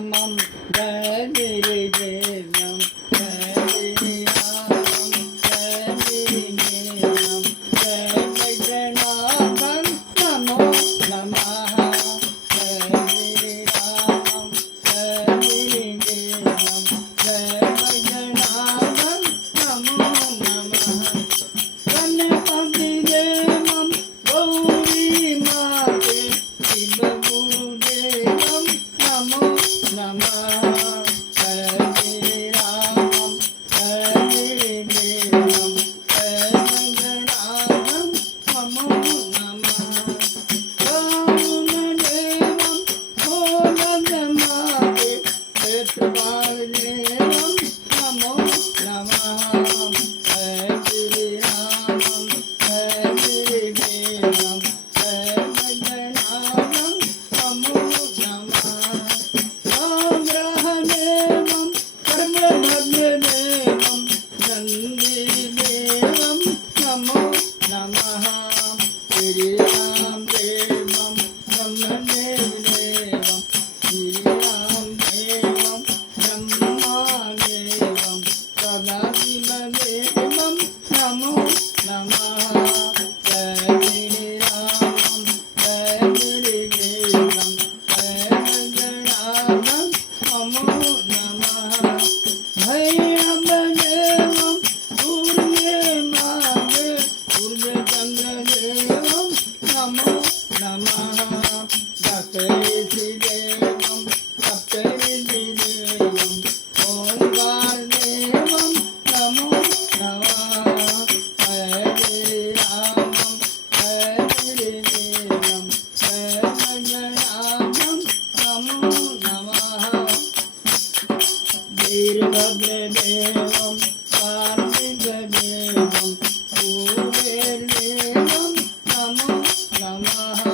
Mom, Daddy, Mom, Daddy, Mom, Daddy, Mom, Daddy, Namo, Namaha, Daddy, Mom, Daddy, Mom, Daddy, Namo, Namaha, Ganapati Devam, Gauri Mate, Shiva Guru Devam, Namo Namah, Hare Ram, Hare Ram, Hare Ram, Namo Namah, Ram Devam, Bholadamate, Petval Devam, Namo Namah, Hare Ram, Hare Ram, Hare Ram, Namo Namah. Abrahamevam, Karmadhamevam, Nandidevam, Namo Namaha, Hiriram Devam, Brahmadevam, Hiriram Devam, Brahmadevam, Sadasivadevam, Namo Namaha, Jai Ram, Jai Devam, Namo Namaha, Bhairabadevam, Urjamage, Urjacandradevam, Namo Namaha, Dakaridevam, Dakaridevam, Omkardevam, Namo Namaha, Hare Ram, Hare Ram, Hare Ram, Namo Namaha. Veerabhadevam, Karmikadevam, Kuberdevam, Namo Namaha,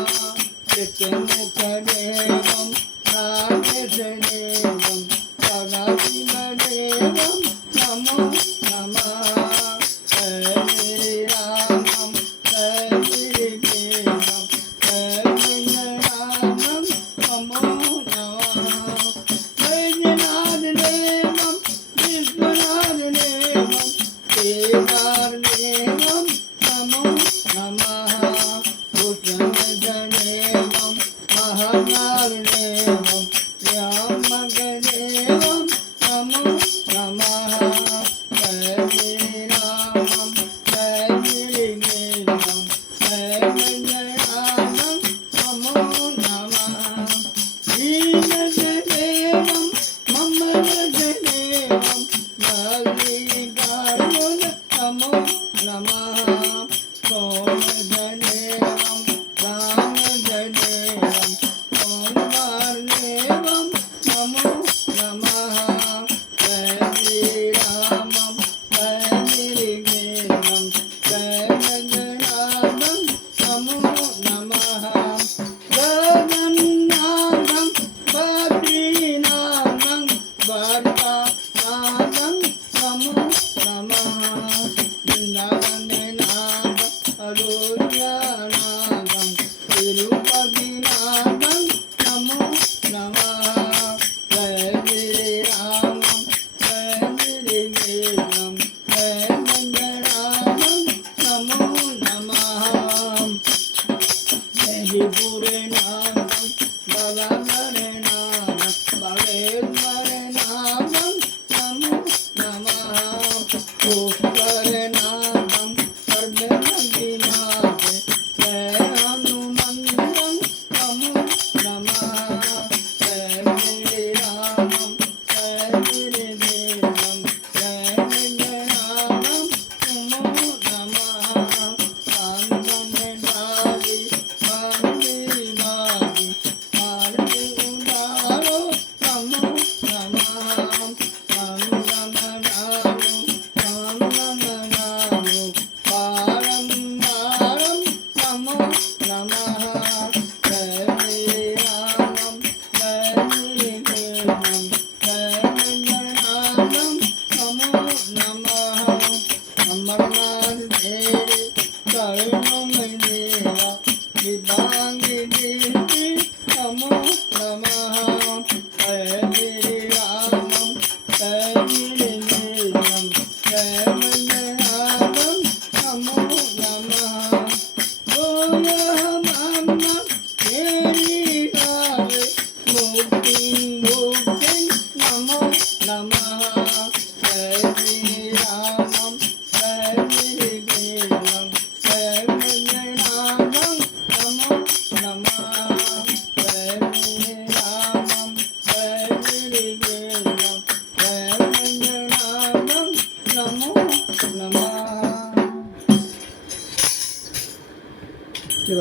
Chaturmukadevam, Nagesadevam, Sagasivadevam, Namo Namaha, Hare Ram, Hare Ram, Hare Ram, Namo Namaha. Vajnanadevam, Vishwanadevam, Devadevam, Namo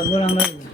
గోళంగా